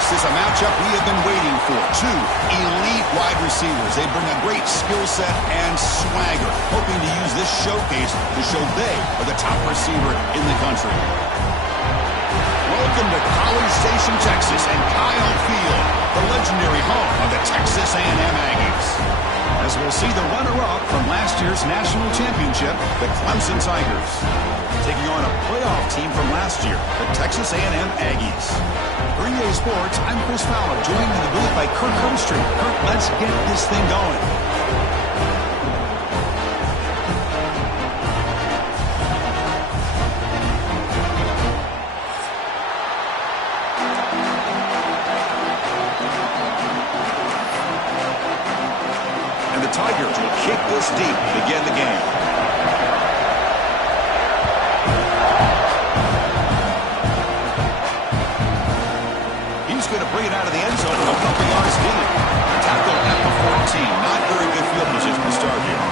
This is a matchup we have been waiting for. Two elite wide receivers. They bring a great skill set and swagger, hoping to use this showcase to show they are the top receiver in the country. Welcome to College Station, Texas, and Kyle Field, the legendary home of the Texas A&M Aggies. As we'll see the runner-up from last year's national championship, the Clemson Tigers, taking on a playoff team from last year, the Texas A&M Aggies. For EA Sports, I'm Chris Fowler, joined in the booth by Kirk Herbstreit. Kirk, let's get this thing going. And the Tigers will kick this deep to begin the game. Going to bring it out of the end zone with a couple yards deep. Tackle at the 14. Not very good field position to start here.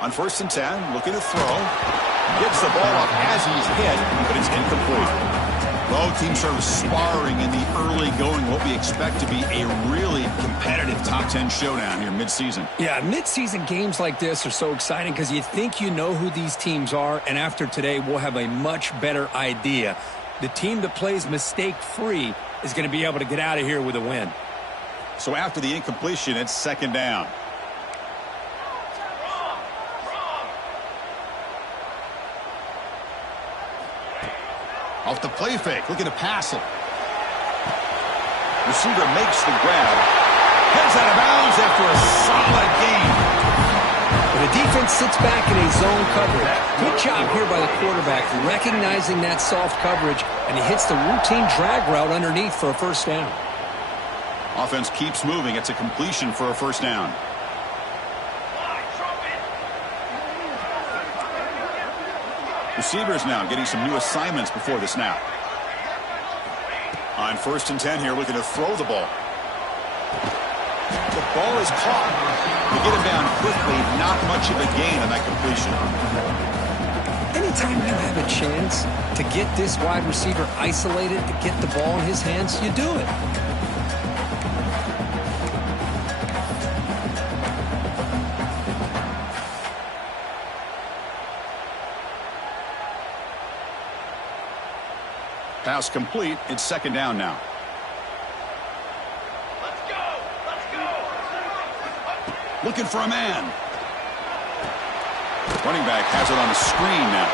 On 1st and 10, looking to throw. Gets the ball up as he's hit, but it's incomplete. Both teams are sparring in the early going, what we expect to be a really competitive top 10 showdown here mid-season. Yeah, mid-season games like this are so exciting because you think you know who these teams are, and after today, we'll have a much better idea. The team that plays mistake-free is going to be able to get out of here with a win. So after the incompletion, it's 2nd down. Off the play fake, looking to pass it. Receiver makes the grab. Heads out of bounds after a solid gain. The defense sits back in a zone coverage. Good job here by the quarterback, recognizing that soft coverage, and he hits the routine drag route underneath for a 1st down. Offense keeps moving. It's a completion for a 1st down. Receivers now getting some new assignments before the snap. On 1st and 10 here, looking to throw the ball. The ball is caught. To get him down quickly, not much of a gain on that completion. Anytime you have a chance to get this wide receiver isolated, to get the ball in his hands, you do it. Pass complete. It's 2nd down now. Let's go! Let's go! Looking for a man. Running back has it on the screen now.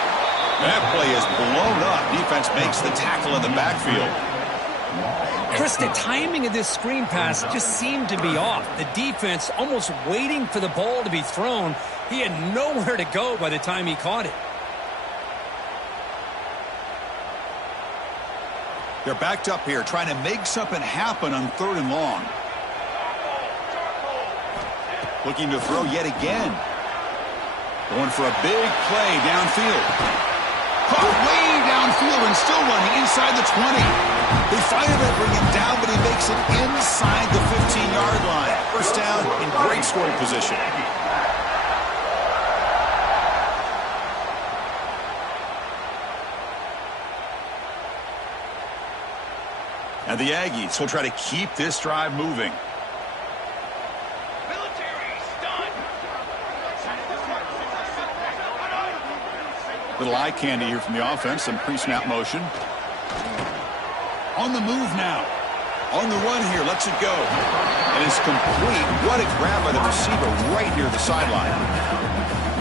That play is blown up. Defense makes the tackle in the backfield. Chris, the timing of this screen pass just seemed to be off. The defense almost waiting for the ball to be thrown. He had nowhere to go by the time he caught it. They're backed up here, trying to make something happen on 3rd and long. Looking to throw yet again. Going for a big play downfield. Caught way downfield and still running inside the 20. They finally bring him down, but he makes it inside the 15-yard line. 1st down in great scoring position. And the Aggies will try to keep this drive moving. Military stun. Little eye candy here from the offense. Some pre-snap motion. On the move now. On the run here. Lets it go. And it's complete. What a grab by the receiver right near the sideline.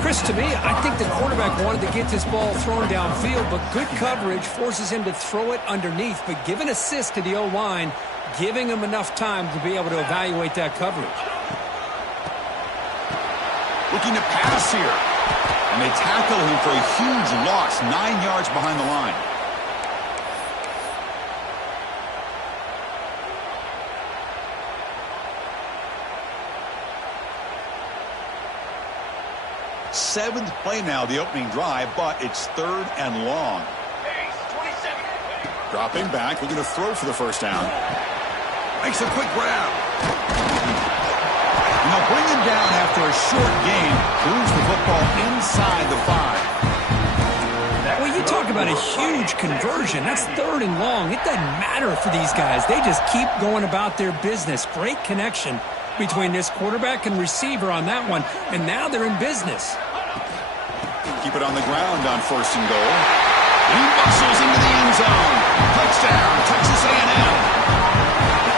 Chris, to me, I think the quarterback wanted to get this ball thrown downfield, but good coverage forces him to throw it underneath. But give an assist to the O-line, giving him enough time to be able to evaluate that coverage. Looking to pass here. And they tackle him for a huge loss, 9 yards behind the line. 7th play now, the opening drive, but it's 3rd and long. Pace, 20 seconds. Dropping back, looking to throw for the first down. Makes a quick grab. And they'll bring him down after a short gain. Moves the football inside the 5. Well, you talk about a huge conversion. That's 3rd and long. It doesn't matter for these guys. They just keep going about their business. Great connection between this quarterback and receiver on that one, and now they're in business. Keep it on the ground on 1st and goal. He bustles into the end zone. Touchdown, Texas A&M.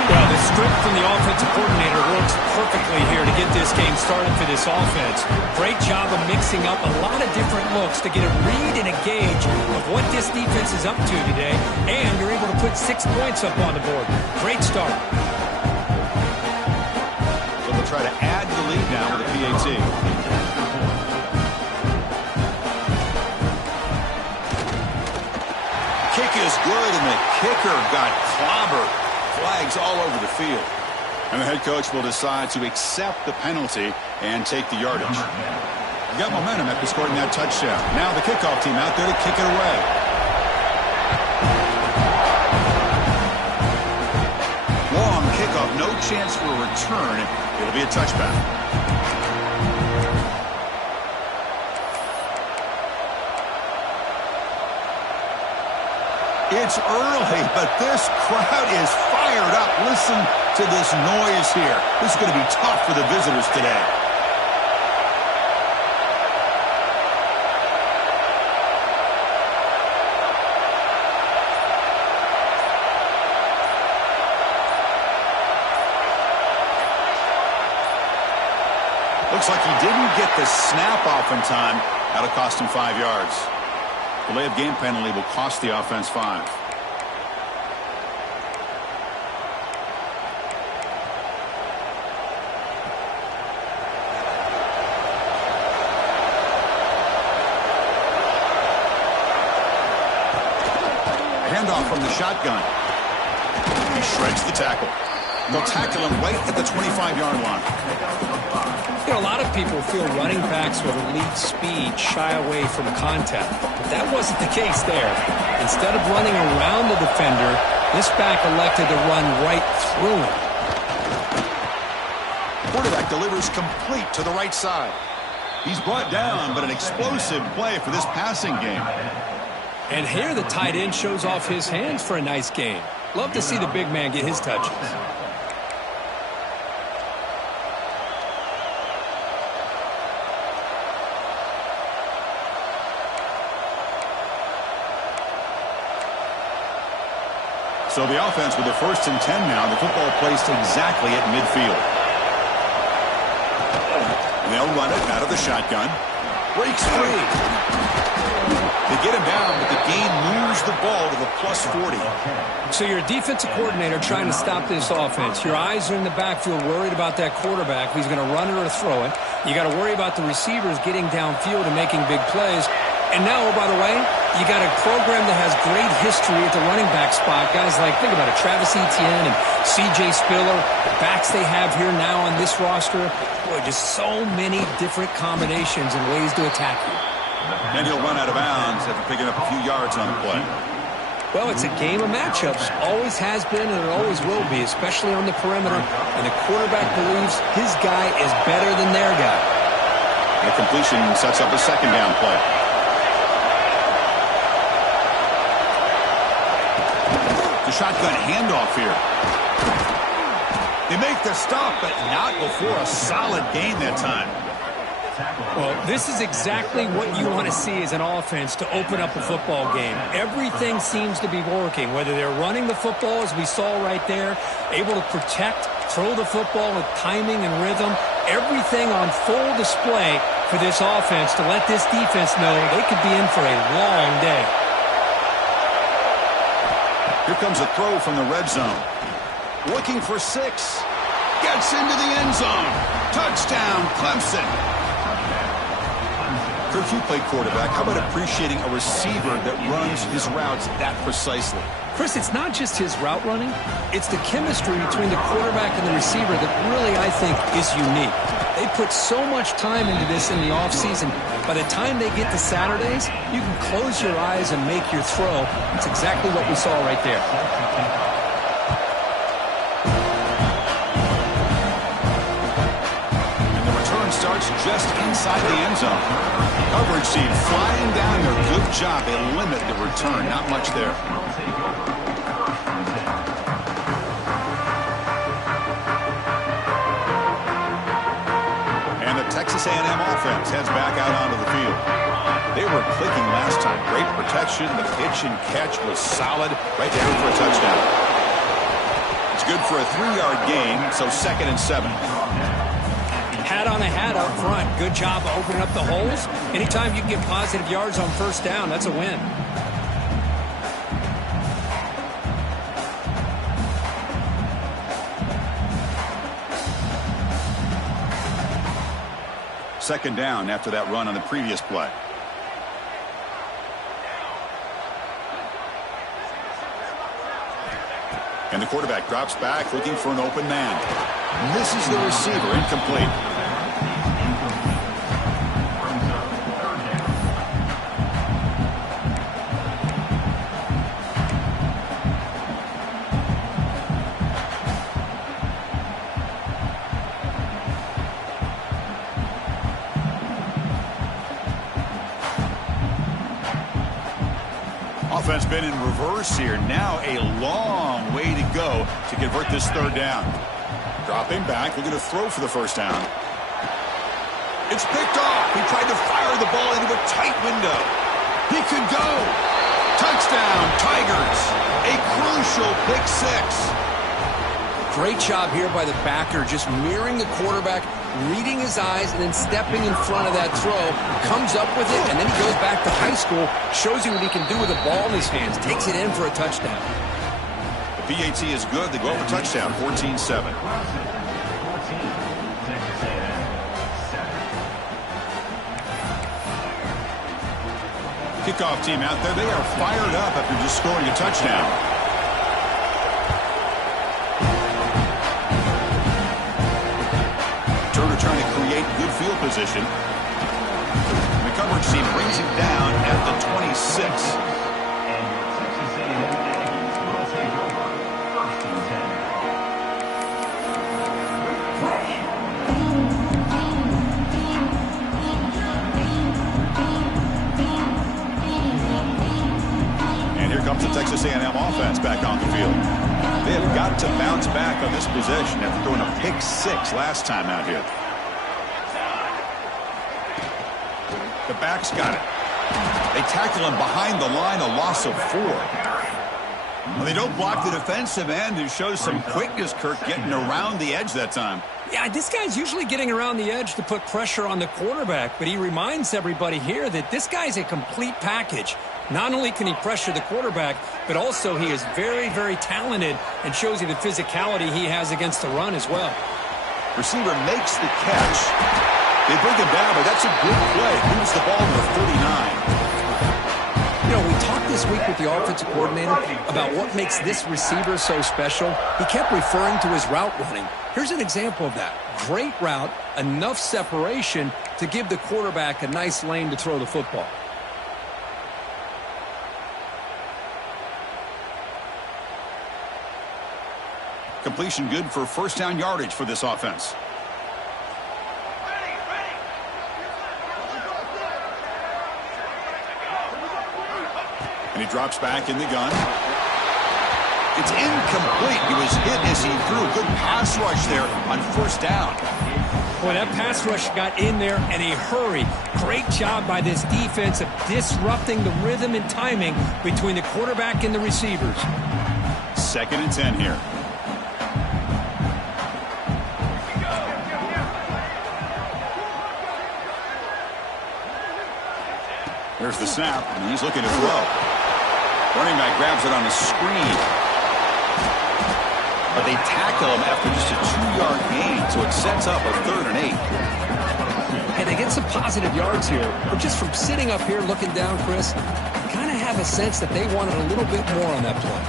Well, the script from the offensive coordinator works perfectly here to get this game started for this offense. Great job of mixing up a lot of different looks to get a read and a gauge of what this defense is up to today, and you're able to put 6 points up on the board. Great start. So they'll try to add to the lead now with a PAT. Kick is good, and the kicker got clobbered. Flags all over the field. And the head coach will decide to accept the penalty and take the yardage. You got momentum after scoring that touchdown. Now the kickoff team out there to kick it away. Long kickoff, no chance for a return. It'll be a touchback. It's early, but this crowd is fired up. Listen to this noise here. This is going to be tough for the visitors today. Looks like he didn't get the snap off in time. That'll cost him 5 yards. Delay of game penalty will cost the offense 5. Handoff from the shotgun. He shreds the tackle. They'll tackle him right at the 25-yard line. You know, a lot of people feel running backs with elite speed shy away from contact, but that wasn't the case there. Instead of running around the defender, this back elected to run right through him. Quarterback delivers complete to the right side. He's brought down, but an explosive play for this passing game. And here the tight end shows off his hands for a nice game. Love to see the big man get his touches. So the offense with the 1st and 10 now. The football placed exactly at midfield. And they'll run it out of the shotgun. Breaks free. They get him down, but the gain moves the ball to the +40. So you're a defensive coordinator trying to stop this offense. Your eyes are in the backfield worried about that quarterback. If he's going to run it or throw it. You got to worry about the receivers getting downfield and making big plays. And now, oh, by the way, you got a program that has great history at the running back spot. Guys like, think about it, Travis Etienne and C.J. Spiller, the backs they have here now on this roster. Boy, just so many different combinations and ways to attack you. And he'll run out of bounds after picking up a few yards on the play. Well, it's a game of matchups. Always has been and it always will be, especially on the perimeter. And the quarterback believes his guy is better than their guy. The completion sets up a 2nd down play. The shotgun handoff here. They make the stop, but not before a solid gain that time. Well, this is exactly what you want to see as an offense to open up a football game. Everything seems to be working, whether they're running the football, as we saw right there, able to protect, throw the football with timing and rhythm, everything on full display for this offense to let this defense know they could be in for a long day. Here comes a throw from the red zone. Looking for 6. Gets into the end zone. Touchdown, Clemson. Kirk, you played quarterback. How about appreciating a receiver that runs his routes that precisely? Chris, it's not just his route running. It's the chemistry between the quarterback and the receiver that really, I think, is unique. They put so much time into this in the offseason. By the time they get to Saturdays, you can close your eyes and make your throw. That's exactly what we saw right there. And the return starts just inside the end zone. Coverage team flying down there. Good job. They limit the return. Not much there. Texas A&M offense heads back out onto the field. They were clicking last time. Great protection. The pitch and catch was solid. Right down for a touchdown. It's good for a 3-yard gain, so 2nd and 7. Hat on a hat up front. Good job of opening up the holes. Anytime you can get positive yards on first down, that's a win. Second down after that run on the previous play. And the quarterback drops back looking for an open man. Misses the receiver. Incomplete. Offense been in reverse here. Now a long way to go to convert this third down. Dropping back, looking to throw for the first down. It's picked off. He tried to fire the ball into a tight window. He could go. Touchdown, Tigers. A crucial pick six. Great job here by the backer, just mirroring the quarterback, reading his eyes, and then stepping in front of that throw. Comes up with it, and then he goes back to high school, shows you what he can do with the ball in his hands, takes it in for a touchdown. The PAT is good. They go for touchdown, 14-7. Kickoff team out there. They are fired up after just scoring a touchdown. Trying to create good field position. And the coverage team brings him down at the 26. And here comes the Texas A&M offense back on the field. They have got to bounce back on this possession after throwing a pick six last time out here. The back's got it. They tackle him behind the line, a loss of 4. Well, they don't block the defensive end, who shows some quickness, Kirk, getting around the edge that time. Yeah, this guy's usually getting around the edge to put pressure on the quarterback, but he reminds everybody here that this guy's a complete package. Not only can he pressure the quarterback, but also he is very, very talented and shows you the physicality he has against the run as well. Receiver makes the catch. They bring him down, but that's a good play. Moves the ball to 39. You know, we talked this week with the offensive coordinator about what makes this receiver so special. He kept referring to his route running. Here's an example of that. Great route, enough separation to give the quarterback a nice lane to throw the football. Completion good for first down yardage for this offense. And he drops back in the gun. It's incomplete. He was hit as he threw a good pass rush there on first down. Boy, that pass rush got in there in a hurry. Great job by this defense of disrupting the rhythm and timing between the quarterback and the receivers. 2nd and 10 here. There's the snap, and he's looking to throw. Running back grabs it on the screen. But they tackle him after just a 2-yard gain, so it sets up a 3rd and 8. And they get some positive yards here, but just from sitting up here looking down, Chris, you kind of have a sense that they wanted a little bit more on that play.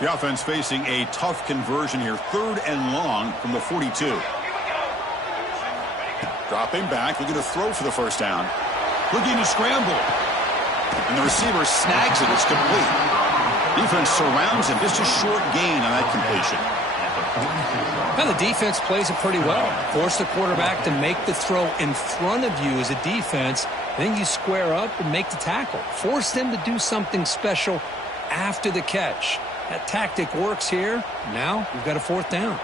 The offense facing a tough conversion here. 3rd and long from the 42. Dropping back, looking to throw for the first down. Looking to scramble. And the receiver snags it. It's complete. Defense surrounds him. Just a short gain on that completion. Now the defense plays it pretty well. Force the quarterback to make the throw in front of you as a defense. Then you square up and make the tackle. Force them to do something special after the catch. That tactic works here. Now we've got a 4th down.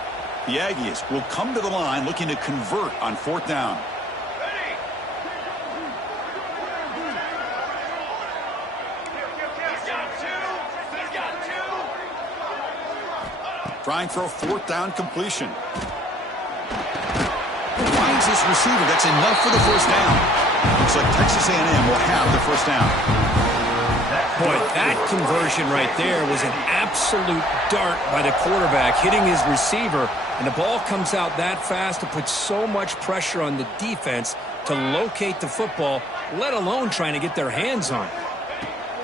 The Aggies will come to the line looking to convert on 4th down. Trying for a 4th down completion. Finds his receiver. That's enough for the first down. Looks like Texas A&M will have the first down. Boy, that conversion right there was an absolute dart by the quarterback, hitting his receiver. And the ball comes out that fast to put so much pressure on the defense to locate the football, let alone trying to get their hands on it.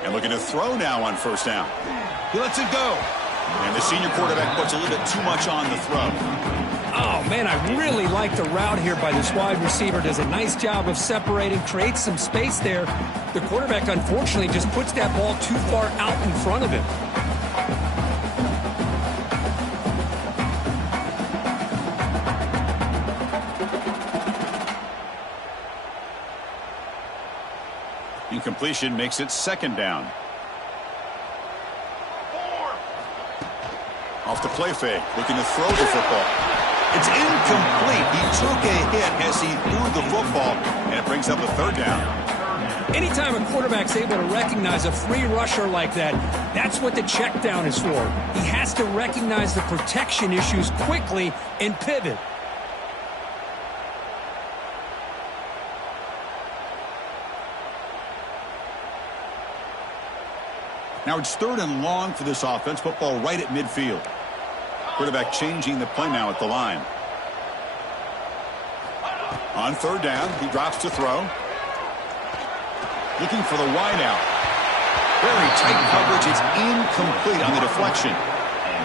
And looking to throw now on 1st down. He lets it go. And the senior quarterback puts a little bit too much on the throw. Oh, man, I really like the route here by this wide receiver. Does a nice job of separating, creates some space there. The quarterback, unfortunately, just puts that ball too far out in front of him. Incompletion makes it 2nd down. Off the play fake, looking to throw the football. It's incomplete. He took a hit as he threw the football, and it brings up a 3rd down. Anytime a quarterback's able to recognize a free rusher like that, that's what the check down is for. He has to recognize the protection issues quickly and pivot. Now it's 3rd and long for this offense. Football right at midfield. Quarterback changing the play now at the line. On 3rd down, he drops to throw. Looking for the wide out. Very tight coverage. It's incomplete on the deflection.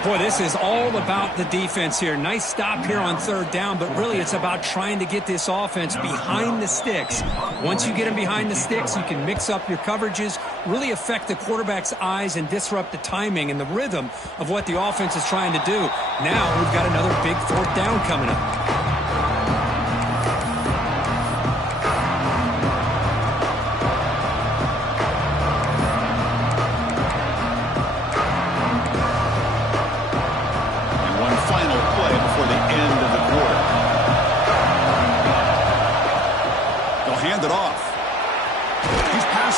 Boy, this is all about the defense here. Nice stop here on 3rd down, but really it's about trying to get this offense behind the sticks. Once you get them behind the sticks, you can mix up your coverages, really affect the quarterback's eyes and disrupt the timing and the rhythm of what the offense is trying to do. Now we've got another big 4th down coming up.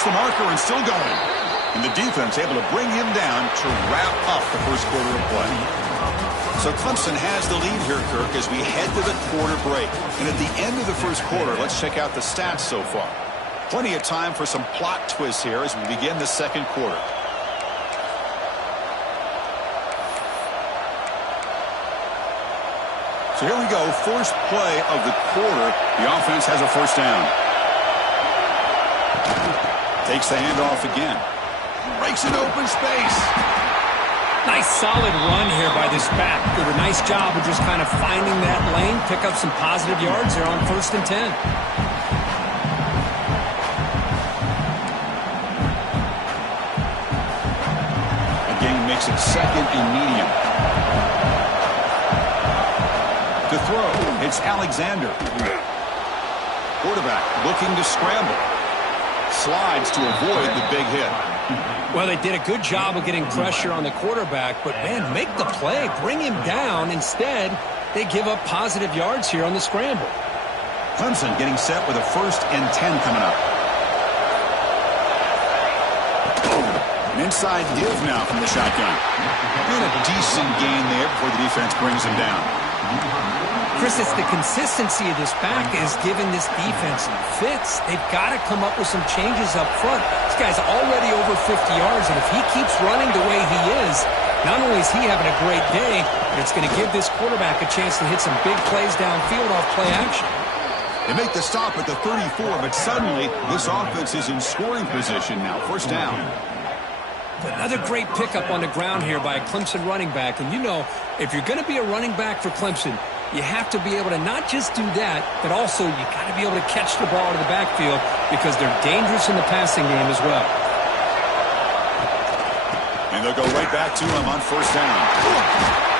The marker and still going. And the defense able to bring him down to wrap up the 1st quarter of play. So Clemson has the lead here, Kirk, as we head to the quarter break. And at the end of the 1st quarter, let's check out the stats so far. Plenty of time for some plot twists here as we begin the 2nd quarter. So here we go, first play of the quarter. The offense has a 1st down. Takes the handoff again. Breaks an open space. Nice solid run here by this back. Did a nice job of just kind of finding that lane, pick up some positive yards there on 1st and 10. Again makes it 2nd and medium. To throw, it's Alexander. Quarterback looking to scramble. Slides to avoid the big hit. Well, they did a good job of getting pressure on the quarterback, but, man, make the play. Bring him down. Instead, they give up positive yards here on the scramble. Clemson getting set with a 1st and 10 coming up. An inside give now from the shotgun. And a decent gain there before the defense brings him down. Chris, it's the consistency of this back is giving this defense fits. They've got to come up with some changes up front. This guy's already over 50 yards, and if he keeps running the way he is, not only is he having a great day, but it's going to give this quarterback a chance to hit some big plays downfield off play action. They make the stop at the 34, but suddenly this offense is in scoring position now. 1st down. But another great pickup on the ground here by a Clemson running back. And you know, if you're going to be a running back for Clemson, you have to be able to not just do that, but also you got to be able to catch the ball to the backfield because they're dangerous in the passing game as well. And they'll go right back to him on first down.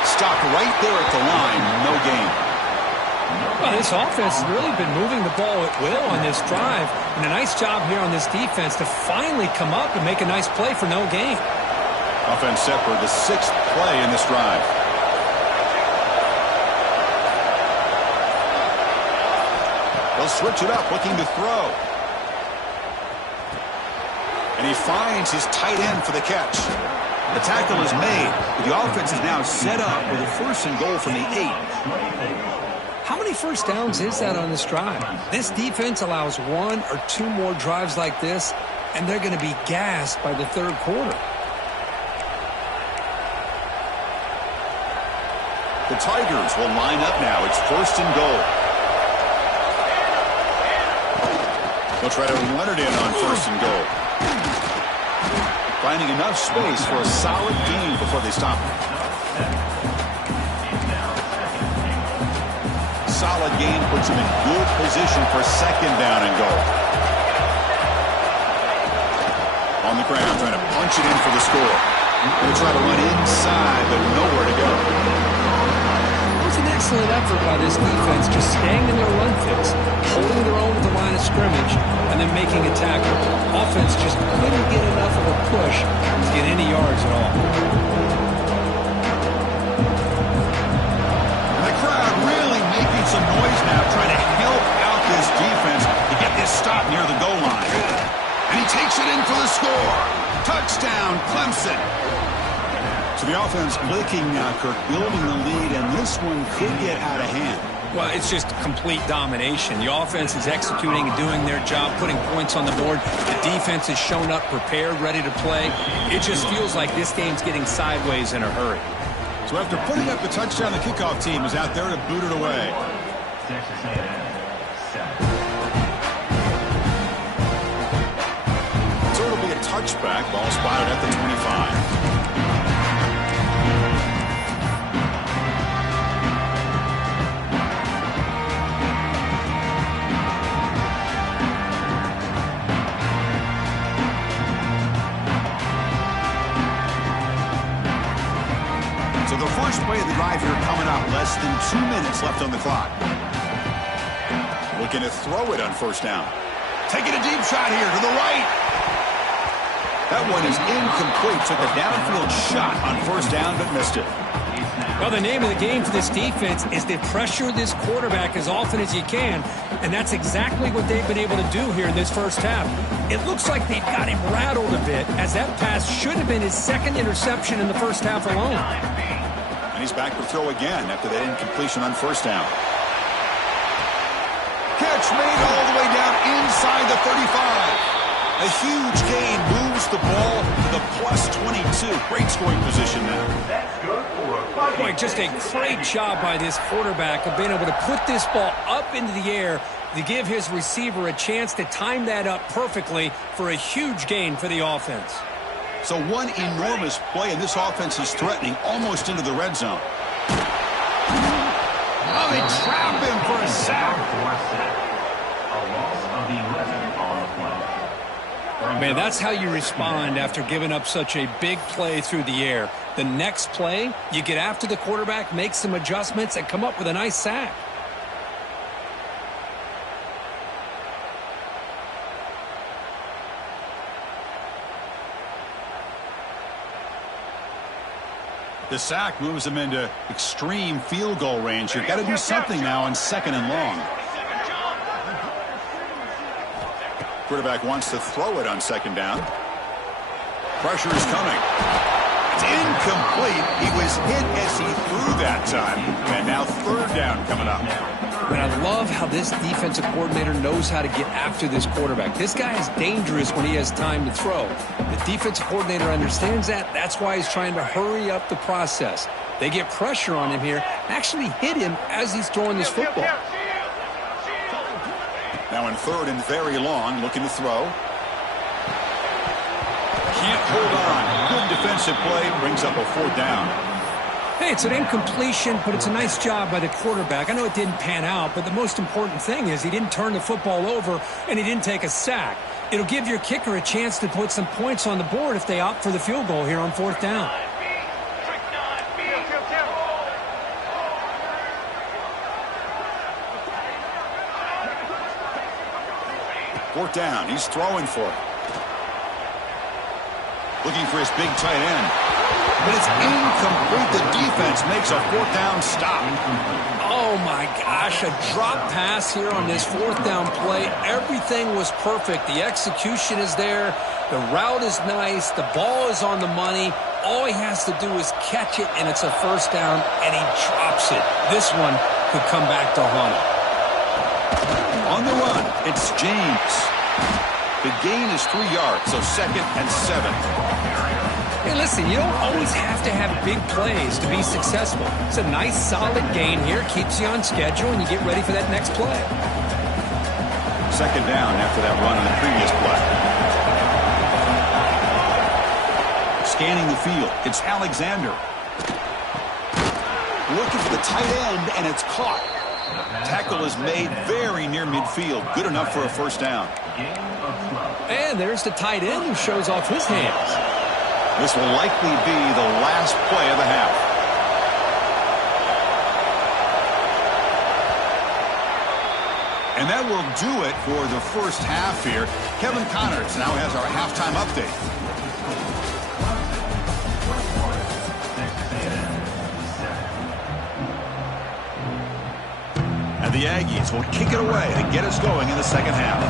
Stopped right there at the line. No gain. Well, this offense has really been moving the ball at will on this drive. And a nice job here on this defense to finally come up and make a nice play for no gain. Offense set for the 6th play in this drive. They'll switch it up, looking to throw. And he finds his tight end for the catch. The tackle is made. The offense is now set up with a 1st and goal from the 8. How many first downs is that on this drive? This defense allows 1 or 2 more drives like this, and they're going to be gassed by the 3rd quarter. The Tigers will line up now. It's 1st and goal. They'll try to run it in on 1st and goal. Finding enough space for a solid gain before they stop it. Solid gain puts him in good position for 2nd down and goal. On the ground, trying to punch it in for the score. Going to try to run inside, but nowhere to go. It was an excellent effort by this defense, just staying in their run fix, holding their own at the line of scrimmage, and then making a tackle. Offense just couldn't get enough of a push to get any yards at all. Some noise now trying to help out this defense to get this stop near the goal line. And he takes it in for the score. Touchdown, Clemson. So the offense blinking now, Kirk, building the lead, and this one could get out of hand. Well, it's just complete domination. The offense is executing and doing their job, putting points on the board. The defense has shown up, prepared, ready to play. It just feels like this game's getting sideways in a hurry. So after putting up the touchdown, the kickoff team is out there to boot it away. So it'll be a touchback. Ball spotted at the 25. So the first play of the drive here coming up. Less than 2 minutes left on the clock. Looking to throw it on first down. Taking a deep shot here to the right. That one is incomplete. Took a downfield shot on first down, but missed it. Well, the name of the game for this defense is to pressure this quarterback as often as you can, and that's exactly what they've been able to do here in this first half. It looks like they've got him rattled a bit, as that pass should have been his 2nd interception in the first half alone. And he's back to throw again after that incompletion on first down. Catch made all the way down inside the 35. A huge gain moves the ball to the +22. Great scoring position now. Boy, just a great job by this quarterback of being able to put this ball up into the air to give his receiver a chance to time that up perfectly for a huge gain for the offense. So one enormous play, and this offense is threatening almost into the red zone. Oh, they trap him for a sack. Man, that's how you respond after giving up such a big play through the air. The next play, you get after the quarterback, make some adjustments, and come up with a nice sack. The sack moves them into extreme field goal range. You've got to do something now on 2nd and long. Quarterback wants to throw it on 2nd down. Pressure is coming. It's incomplete. He was hit as he threw that time. And now 3rd down coming up. And I love how this defensive coordinator knows how to get after this quarterback. This guy is dangerous when he has time to throw. The defensive coordinator understands that. That's why he's trying to hurry up the process. They get pressure on him here, actually hit him as he's throwing this football. Now in 3rd and very long, looking to throw. Can't hold on. defensive play brings up a 4th down. Hey, it's an incompletion, but it's a nice job by the quarterback. I know it didn't pan out, but the most important thing is he didn't turn the football over and he didn't take a sack. It'll give your kicker a chance to put some points on the board if they opt for the field goal here on 4th down. 4th down. He's throwing for it. Looking for his big tight end. But it's incomplete. The defense makes a 4th down stop. Oh, my gosh. A drop pass here on this 4th down play. Everything was perfect. The execution is there. The route is nice. The ball is on the money. All he has to do is catch it, and it's a 1st down, and he drops it. This one could come back to haunt him. On the run, it's James. The gain is 3 yards, so 2nd and 7. Hey, listen, you don't always have to have big plays to be successful. It's a nice, solid gain here. Keeps you on schedule, and you get ready for that next play. 2nd down after that run on the previous play. Scanning the field, it's Alexander. Looking for the tight end, and it's caught. Tackle is made very near midfield. Good enough for a 1st down. And there's the tight end who shows off his hands. This will likely be the last play of the half. And that will do it for the first half here. Kevin Connors now has our halftime update. And the Aggies will kick it away to get us going in the 2nd half.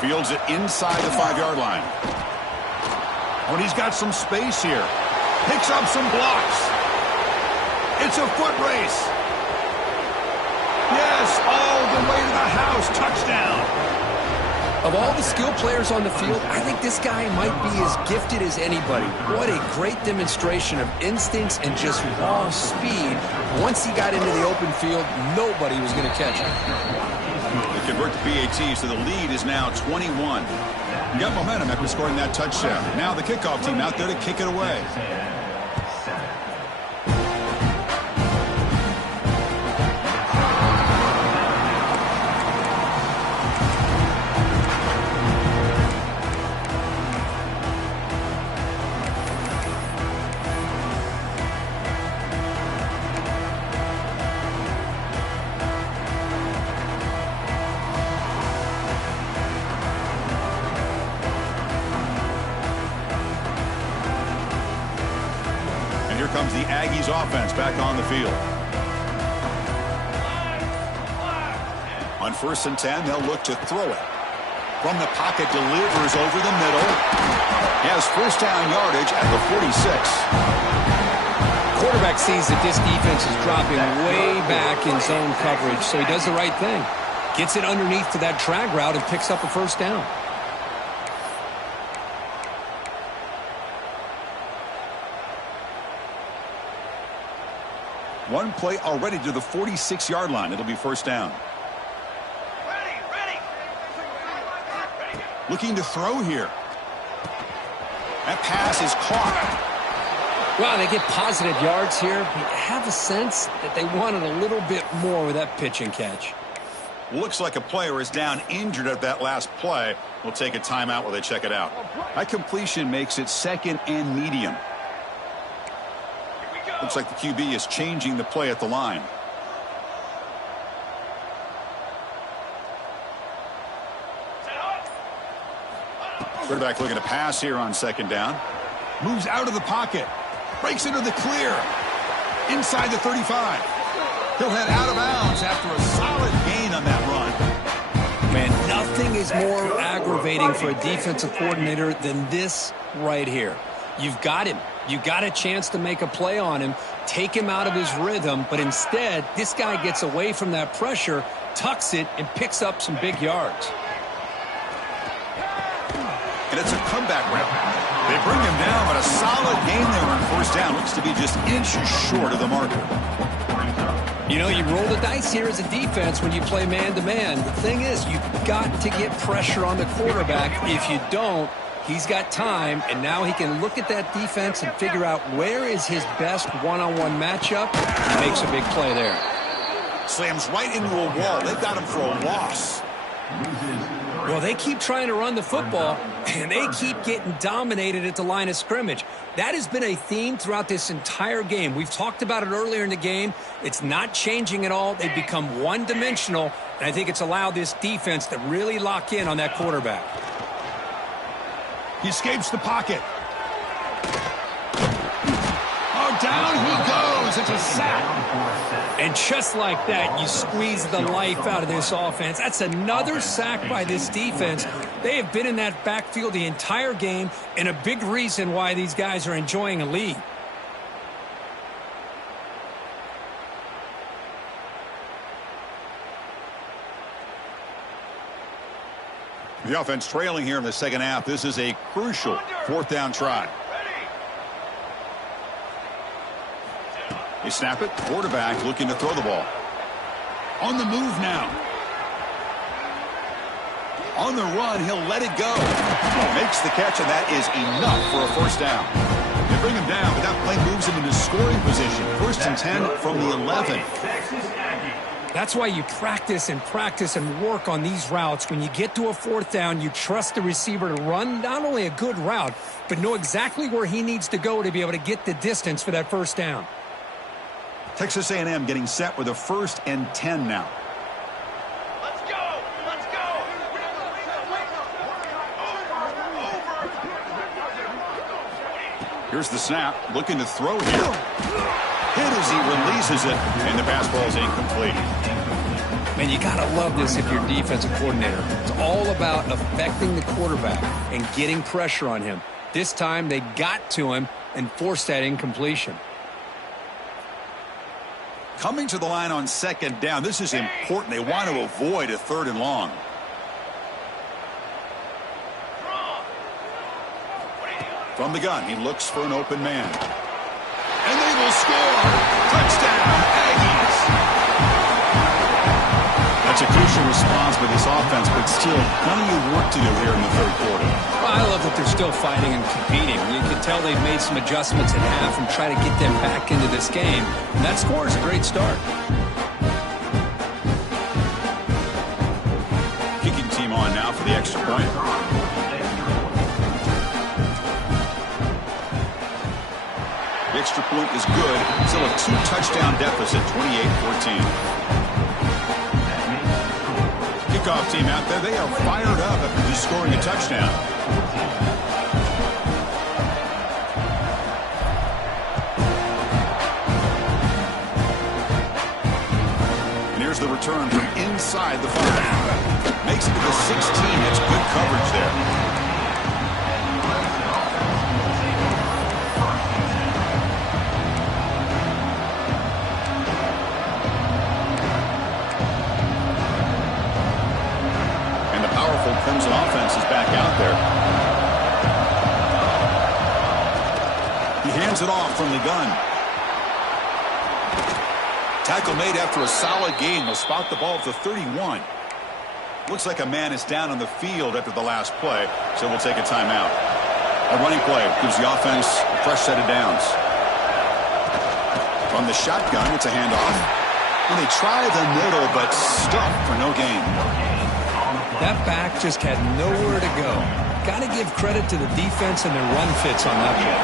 Fields it inside the 5-yard line. Oh, and he's got some space here. Picks up some blocks. It's a foot race. Yes, all the way to the house. Touchdown. Of all the skill players on the field, I think this guy might be as gifted as anybody. What a great demonstration of instincts and just raw speed. Once he got into the open field, nobody was going to catch him. They convert to PATs, so the lead is now 21. You got momentum after scoring that touchdown. Now the kickoff team out there to kick it away. Comes the Aggies offense back on the field. On 1st and 10, they'll look to throw it. From the pocket, delivers over the middle. He has 1st down yardage at the 46. Quarterback sees that this defense is dropping way back in zone coverage, so he does the right thing. Gets it underneath to that drag route and picks up a 1st down. One play already to the 46-yard line. It'll be 1st down. Ready. Looking to throw here. That pass is caught. Wow, they get positive yards here. But I have a sense that they wanted a little bit more with that pitch and catch. Looks like a player is down injured at that last play. We'll take a timeout while they check it out. That completion makes it 2nd and medium. Looks like the QB is changing the play at the line. Quarterback looking to pass here on 2nd down. Moves out of the pocket. Breaks into the clear. Inside the 35. He'll head out of bounds after a solid gain on that run. Man, nothing is more aggravating for a defensive coordinator than this right here. You've got him. You got a chance to make a play on him, take him out of his rhythm, but instead, this guy gets away from that pressure, tucks it, and picks up some big yards. And it's a comeback route. They bring him down, but a solid gain there on 1st down. Looks to be just inches short of the marker. You know, you roll the dice here as a defense when you play man-to-man. The thing is, you've got to get pressure on the quarterback. If you don't, he's got time, and now he can look at that defense and figure out where is his best one-on-one matchup. He makes a big play there. Slams right into a wall. They've got him for a loss. Well, they keep trying to run the football, and they keep getting dominated at the line of scrimmage. That has been a theme throughout this entire game. We've talked about it earlier in the game. It's not changing at all. They've become one-dimensional, and I think it's allowed this defense to really lock in on that quarterback. He escapes the pocket. Oh, down he goes. It's a sack. And just like that, you squeeze the life out of this offense. That's another sack by this defense. They have been in that backfield the entire game, and a big reason why these guys are enjoying a lead. The offense trailing here in the second half. This is a crucial fourth down try. They snap it. Quarterback looking to throw the ball. On the move now. On the run, he'll let it go. Makes the catch, and that is enough for a first down. They bring him down, but that play moves him into scoring position. First and 10 from the 11. That's why you practice and work on these routes. When you get to a fourth down, you trust the receiver to run not only a good route, but know exactly where he needs to go to be able to get the distance for that first down. Texas A&M getting set with a first and 10 now. Let's go! Let's go! Here's the snap. Looking to throw here. Hit as he releases it, and the pass ball is incomplete. Man, you got to love this if you're defensive coordinator. It's all about affecting the quarterback and getting pressure on him. This time they got to him and forced that incompletion. Coming to the line on second down. This is important. They want to avoid a third and long. From the gun, he looks for an open man. And they will score. Touchdown, Aggies. That's a crucial response by this offense, but still plenty of work to do here in the third quarter. Well, I love that they're still fighting and competing. You can tell they've made some adjustments at half and try to get them back into this game. And that score is a great start. Kicking team on now for the extra point. The extra point is good. Still a 2-touchdown deficit, 28-14. Kickoff team out there, they are fired up after just scoring a touchdown. And here's the return from inside the 5. Makes it to the 16. It's good coverage there. Clemson offense is back out there. He hands it off from the gun. Tackle made after a solid game. They'll spot the ball at the 31. Looks like a man is down on the field after the last play, so we'll take a timeout. A running play gives the offense a fresh set of downs. From the shotgun, it's a handoff. And they try the middle, but stuffed for no gain. That back just had nowhere to go. Got to give credit to the defense and their run fits on that play.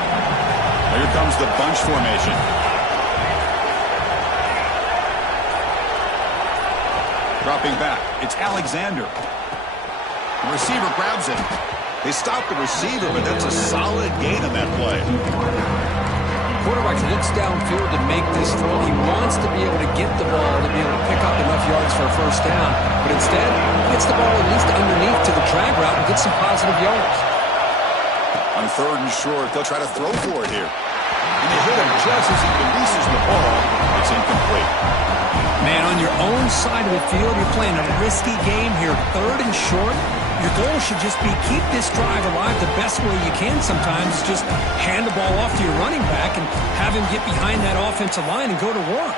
Here comes the bunch formation. Dropping back, it's Alexander. The receiver grabs it. They stop the receiver, but that's a solid gain on that play. Quarterback looks downfield to make this throw. He wants to be able to get the ball to be able to pick up enough yards for a first down, but instead he gets the ball at least underneath to the drag route and gets some positive yards. On third and short, they'll try to throw for it here. And they hit him just as he releases the ball. It's incomplete. Man, on your own side of the field, you're playing a risky game here. Third and short. Your goal should just be keep this drive alive the best way you can sometimes. Just hand the ball off to your running back and have him get behind that offensive line and go to work.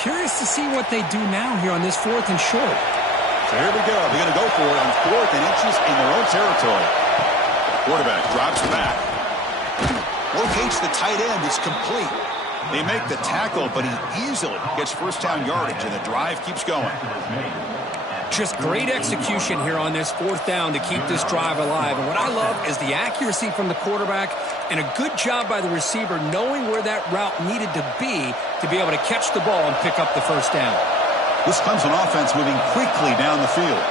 Curious to see what they do now here on this 4th and short. So here we go. They're going to go for it on 4th and inches in their own territory. Quarterback drops back. Locates the tight end. It's complete. They make the tackle, but he easily gets first down yardage, and the drive keeps going. Just great execution here on this 4th down to keep this drive alive. And what I love is the accuracy from the quarterback and a good job by the receiver knowing where that route needed to be able to catch the ball and pick up the first down. This Clemson offense moving quickly down the field.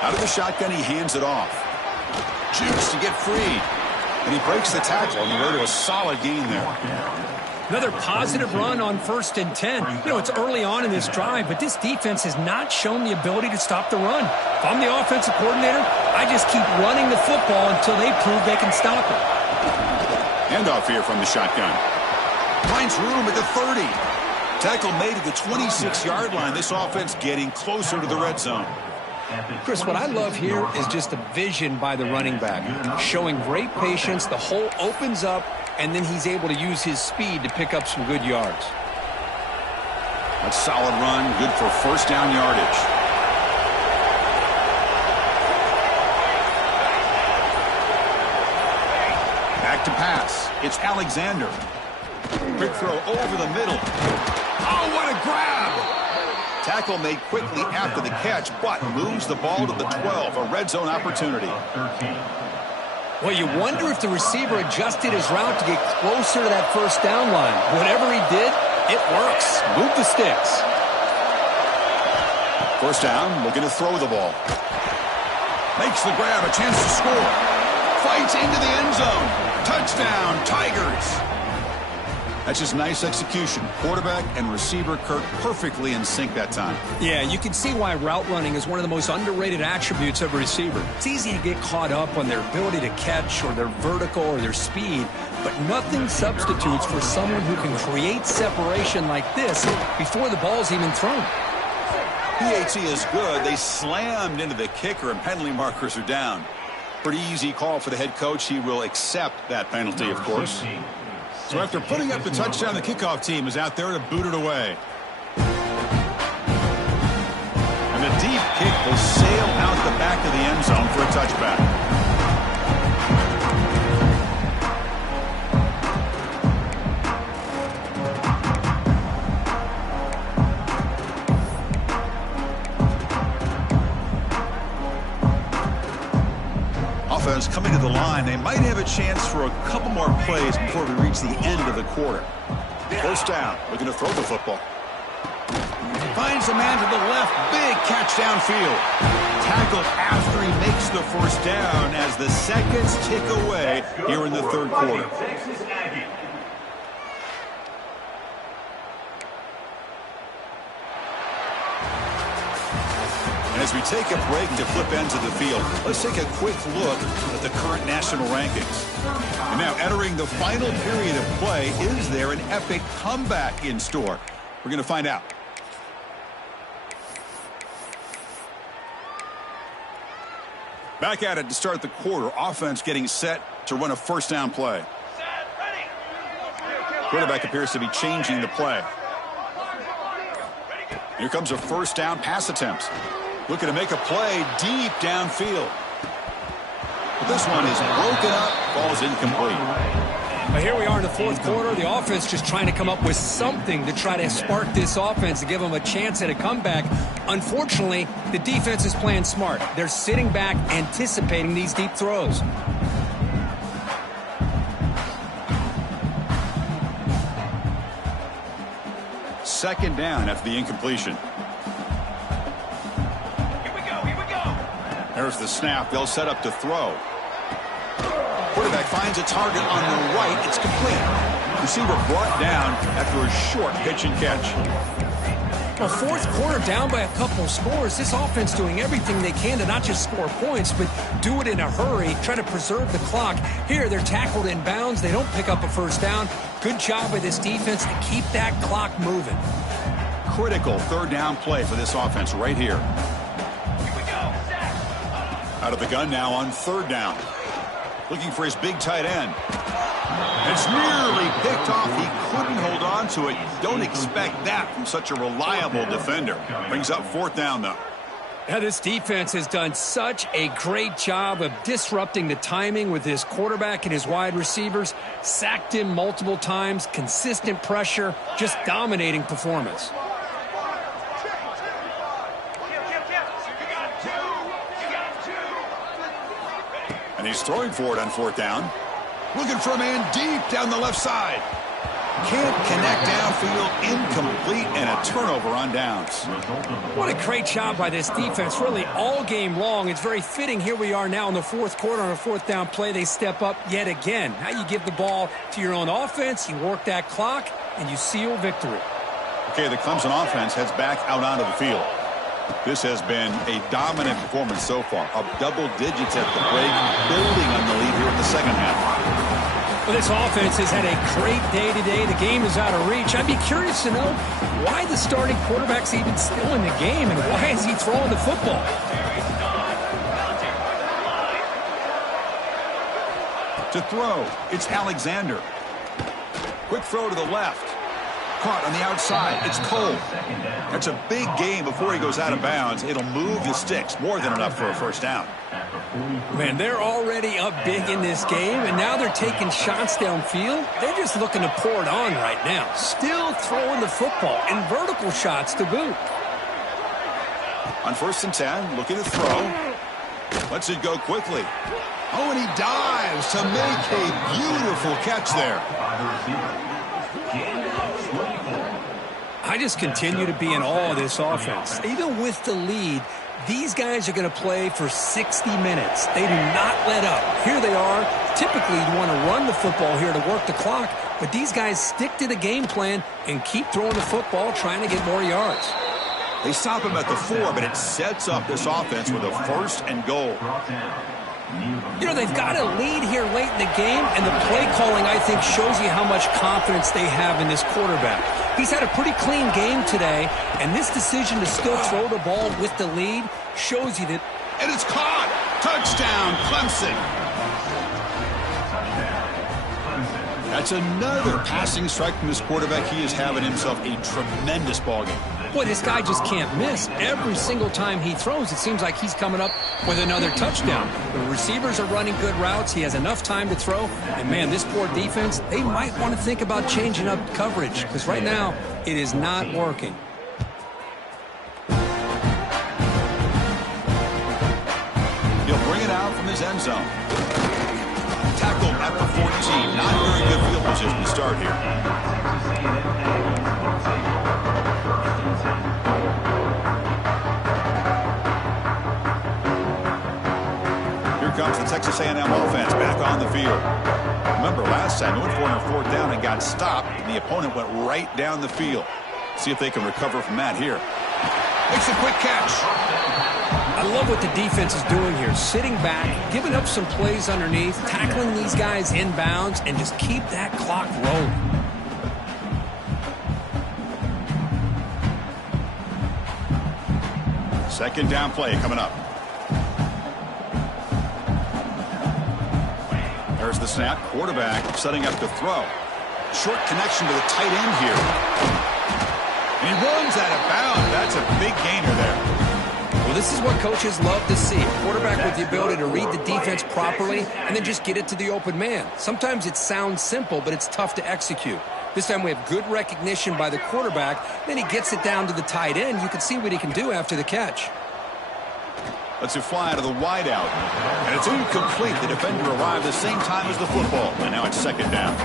Out of the shotgun, he hands it off. Juice to get free. And he breaks the tackle on the way to a solid gain there. Another positive run on 1st and 10. You know, it's early on in this drive, but this defense has not shown the ability to stop the run. If I'm the offensive coordinator, I just keep running the football until they prove they can stop it. Handoff here from the shotgun. Finds room at the 30. Tackle made at the 26-yard line. This offense getting closer to the red zone. Chris, what I love here is just the vision by the running back. Showing great patience, the hole opens up, and then he's able to use his speed to pick up some good yards. A solid run, good for first down yardage. Back to pass. It's Alexander. Quick throw over the middle. Oh, what a grab! Tackle made quickly after the catch, but moves the ball to the 12. A red zone opportunity. Well, you wonder if the receiver adjusted his route to get closer to that first down line. Whatever he did, it works. Move the sticks. First down, looking to throw the ball. Makes the grab, a chance to score. Fights into the end zone. Touchdown, Tigers. That's just nice execution. Quarterback and receiver Kirk perfectly in sync that time. Yeah, you can see why route running is one of the most underrated attributes of a receiver. It's easy to get caught up on their ability to catch or their vertical or their speed, but nothing substitutes for someone who can create separation like this before the ball's even thrown. PAT is good. They slammed into the kicker and penalty markers are down. Pretty easy call for the head coach. He will accept that penalty, of course. So after putting up the touchdown, the kickoff team is out there to boot it away. And the deep kick will sail out the back of the end zone for a touchback. Offense coming to the line. They might have a chance for a couple more plays before we reach the end of the quarter. First down. Looking to throw the football. Finds a man to the left. Big catch downfield. Tackled after he makes the first down as the seconds tick away here in the third quarter. As we take a break to flip ends of the field, let's take a quick look at the current national rankings. And now entering the final period of play, is there an epic comeback in store? We're going to find out. Back at it to start the quarter. Offense getting set to run a first down play. Quarterback appears to be changing the play. Here comes a first down pass attempt. Looking to make a play deep downfield. But this one is broken up, falls incomplete. But here we are in the fourth quarter. The offense just trying to come up with something to try to spark this offense to give them a chance at a comeback. Unfortunately, the defense is playing smart. They're sitting back, anticipating these deep throws. Second down after the incompletion. There's the snap. They'll set up to throw. Quarterback finds a target on the right. It's complete. Receiver brought down after a short pitch and catch. Well, fourth quarter down by a couple of scores. This offense doing everything they can to not just score points, but do it in a hurry, try to preserve the clock. Here, they're tackled in bounds. They don't pick up a first down. Good job by this defense to keep that clock moving. Critical third down play for this offense right here. Out of the gun now on third down. Looking for his big tight end. It's nearly picked off. He couldn't hold on down to it, don't expect that from such a reliable defender. Brings up fourth down, though. Now, this defense has done such a great job of disrupting the timing with his quarterback and his wide receivers. Sacked him multiple times, consistent pressure, just dominating performance. And he's throwing for it on fourth down. Looking for a man deep down the left side. Can't connect downfield, incomplete, and a turnover on downs. What a great job by this defense, really all game long. It's very fitting. Here we are now in the fourth quarter on a fourth down play. They step up yet again. Now you give the ball to your own offense, you work that clock, and you seal victory. Okay, the Clemson offense heads back out onto the field. This has been a dominant performance so far. Up double digits at the break, building on the lead here in the second half. Well, this offense has had a great day today. The game is out of reach. I'd be curious to know why the starting quarterback's even still in the game and why is he throwing the football? To throw, it's Alexander. Quick throw to the left. Caught on the outside. It's Cole. That's a big gain before he goes out of bounds. It'll move the sticks. More than enough for a first down. Man, they're already up big in this game, and now they're taking shots downfield. They're just looking to pour it on right now. Still throwing the football, and vertical shots to boot. On 1st and 10, looking to throw. Lets it go quickly. Oh, and he dives to make a beautiful catch there. I just continue to be in awe of this offense. Even with the lead, these guys are going to play for 60 minutes. They do not let up. Here they are. Typically, you want to run the football here to work the clock, but these guys stick to the game plan and keep throwing the football, trying to get more yards. They stop him at the 4, but it sets up this offense with a 1st and goal. You know, they've got a lead here late in the game, and the play calling, I think, shows you how much confidence they have in this quarterback. He's had a pretty clean game today, and this decision to still throw the ball with the lead shows you that. And it's caught! Touchdown, Clemson! That's another passing strike from this quarterback. He is having himself a tremendous ballgame. Boy, this guy just can't miss. Every single time he throws, it seems like he's coming up with another touchdown. The receivers are running good routes. He has enough time to throw. And, man, this poor defense, they might want to think about changing up coverage because right now it is not working. He'll bring it out from his end zone. Tackled at the 14. Not very good field position to start here. Comes the Texas A&M offense back on the field. Remember, last time they went for it on 4th down and got stopped, and the opponent went right down the field. See if they can recover from that here. Makes a quick catch. I love what the defense is doing here. Sitting back, giving up some plays underneath, tackling these guys inbounds, and just keep that clock rolling. Second down play coming up. There's the snap. Quarterback setting up to throw. Short connection to the tight end here. And he runs out of bounds. That's a big gainer there. Well, this is what coaches love to see. A quarterback with the ability to read the defense properly and then just get it to the open man. Sometimes it sounds simple, but it's tough to execute. This time we have good recognition by the quarterback. Then he gets it down to the tight end. You can see what he can do after the catch. Lets it fly out of the wideout. And it's incomplete. The defender arrived the same time as the football. And now it's second down.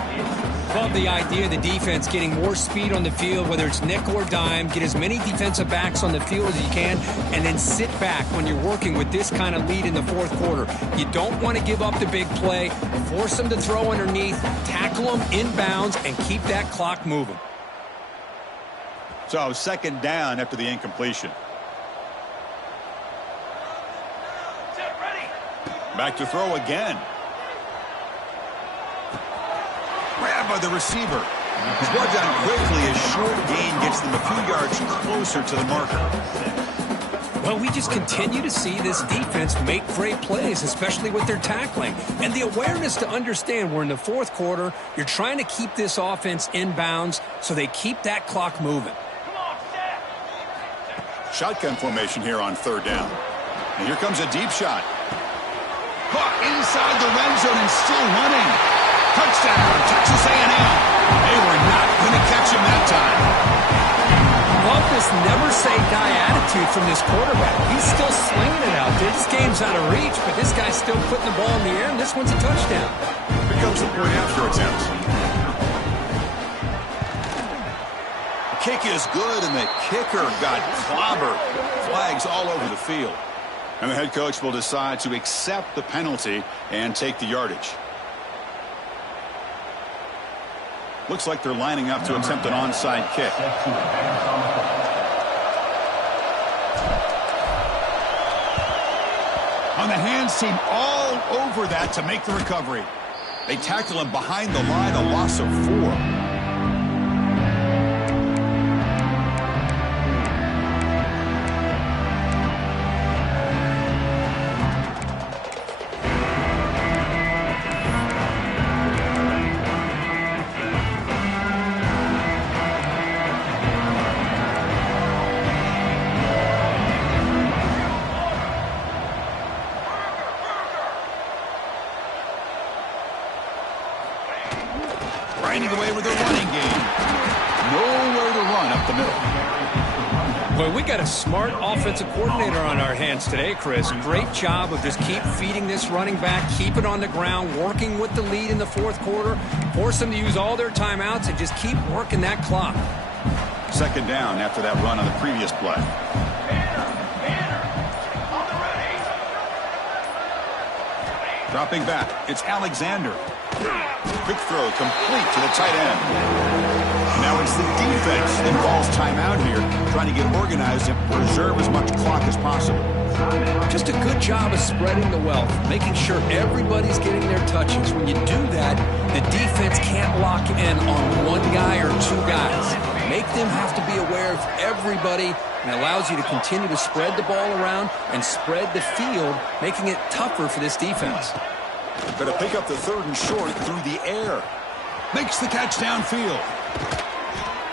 Love the idea of the defense getting more speed on the field, whether it's nickel or dime. Get as many defensive backs on the field as you can, and then sit back when you're working with this kind of lead in the fourth quarter. You don't want to give up the big play. Force them to throw underneath, tackle them inbounds, and keep that clock moving. So second down after the incompletion. Back to throw again. Grabbed by the receiver. He's brought down quickly. A short gain gets them a few yards closer to the marker. Well, we just continue to see this defense make great plays, especially with their tackling. And the awareness to understand we're in the fourth quarter, you're trying to keep this offense in bounds so they keep that clock moving. Shotgun formation here on third down. And here comes a deep shot. Caught inside the red zone and still running. Touchdown, Texas A&M. They were not going to catch him that time. Love this never-say-die attitude from this quarterback. He's still slinging it out there. This game's out of reach, but this guy's still putting the ball in the air, and this one's a touchdown. Here comes the point after attempt. The kick is good, and the kicker got clobbered. Flags all over the field. And the head coach will decide to accept the penalty and take the yardage. Looks like they're lining up to attempt an onside kick. On the hands team all over that to make the recovery. They tackle him behind the line, a loss of 4. Grinding away with a running game. Nowhere to run up the middle. Well, we got a smart offensive coordinator on our hands today, Chris. Great job of just keep feeding this running back, keep it on the ground, working with the lead in the fourth quarter, force them to use all their timeouts, and just keep working that clock. Second down after that run on the previous play. Dropping back, it's Alexander. Quick throw complete to the tight end. Now it's the defense that calls timeout here, trying to get organized and preserve as much clock as possible. Just a good job of spreading the wealth, making sure everybody's getting their touches. When you do that, the defense can't lock in on one guy or two guys. Make them have to be aware of everybody, and allows you to continue to spread the ball around and spread the field, making it tougher for this defense. Going to pick up the third and short through the air. Makes the catch downfield.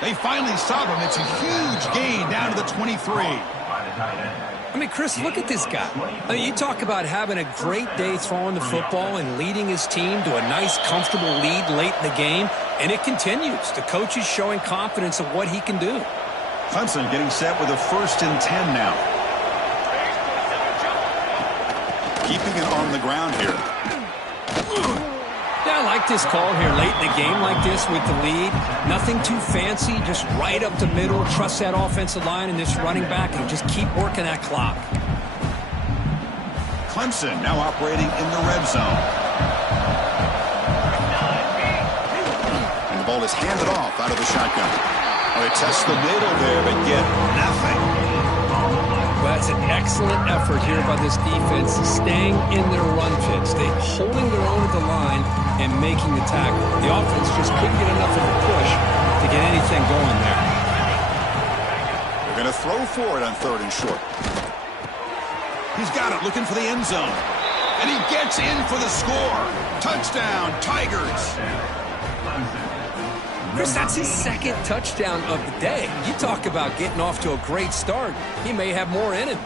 They finally stop him. It's a huge gain down to the 23. I mean, Chris, look at this guy. I mean, you talk about having a great day throwing the football and leading his team to a nice, comfortable lead late in the game, and it continues. The coach is showing confidence of what he can do. Clemson getting set with a 1st and 10 now. Keeping it on the ground here. Yeah, I like this call here late in the game like this with the lead. Nothing too fancy, just right up the middle. Trust that offensive line and this running back and just keep working that clock. Clemson now operating in the red zone. And the ball is handed off out of the shotgun. Oh, they test the middle there, but get nothing. That's an excellent effort here by this defense, staying in their run fits. They're holding their own at the line and making the tackle. The offense just couldn't get enough of a push to get anything going there. They're going to throw for it on 3rd and short. He's got it, looking for the end zone. And he gets in for the score. Touchdown, Tigers. Chris, that's his 2nd touchdown of the day. You talk about getting off to a great start. He may have more in him.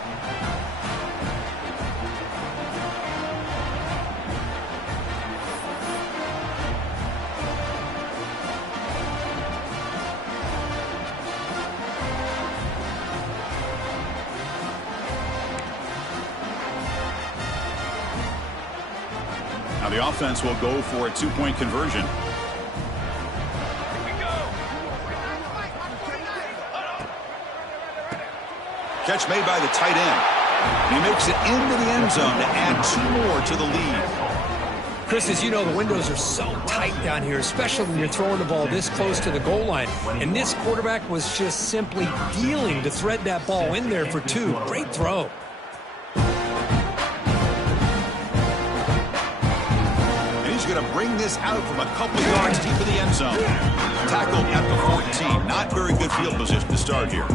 Now the offense will go for a 2-point conversion. Catch made by the tight end. He makes it into the end zone to add 2 more to the lead. Chris, as you know, the windows are so tight down here, especially when you're throwing the ball this close to the goal line. And this quarterback was just simply dealing to thread that ball in there for 2. Great throw. And he's going to bring this out from a couple yards deep in the end zone. Tackled at the 14. Not very good field position to start here.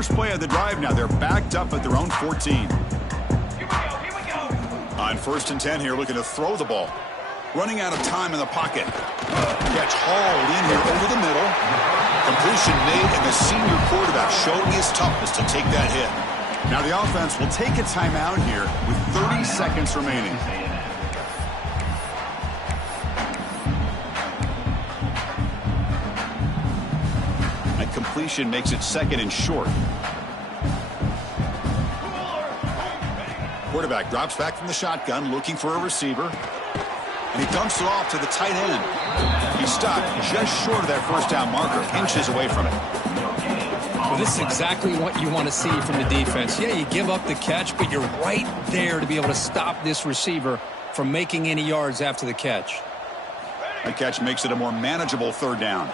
first play of the drive now. They're backed up at their own 14. Here we go. On 1st and 10 here, looking to throw the ball. Running out of time in the pocket. Catch hauled in here over the middle. Completion made, and the senior quarterback showing his toughness to take that hit. Now the offense will take a timeout here with 30 seconds remaining. That completion makes it 2nd and short. Quarterback drops back from the shotgun, looking for a receiver. And he dumps it off to the tight end. He's stopped just short of that first down marker, inches away from it. Well, this is exactly what you want to see from the defense. Yeah, you give up the catch, but you're right there to be able to stop this receiver from making any yards after the catch. That catch makes it a more manageable 3rd down.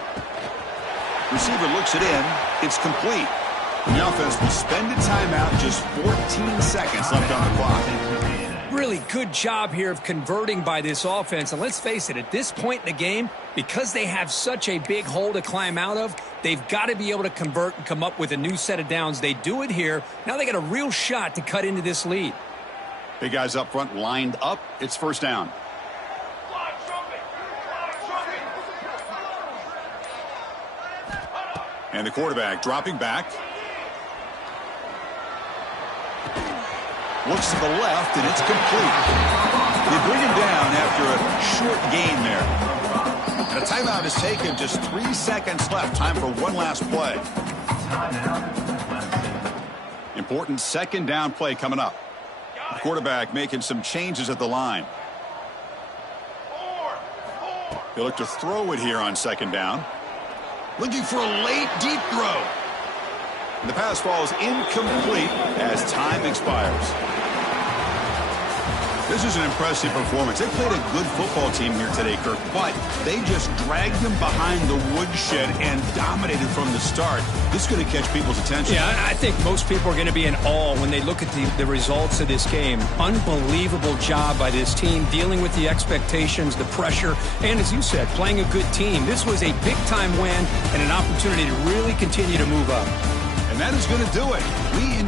Receiver looks it in. It's complete. The offense will spend a timeout, just 14 seconds left on the clock. Really good job here of converting by this offense. And let's face it, at this point in the game, because they have such a big hole to climb out of, they've got to be able to convert and come up with a new set of downs. They do it here. Now they got a real shot to cut into this lead. Big guys up front lined up. It's 1st down. And the quarterback dropping back. Looks to the left, and it's complete. They bring him down after a short gain there. And a timeout is taken. Just 3 seconds left. Time for one last play. Important 2nd down play coming up. The quarterback making some changes at the line. He'll look to throw it here on 2nd down. Looking for a late, deep throw. And the pass falls incomplete as time expires. This is an impressive performance. They played a good football team here today, Kirk, but they just dragged them behind the woodshed and dominated from the start. This is going to catch people's attention. Yeah, I think most people are going to be in awe when they look at the results of this game. Unbelievable job by this team, dealing with the expectations, the pressure, and as you said, playing a good team. This was a big-time win and an opportunity to really continue to move up. And that is going to do it.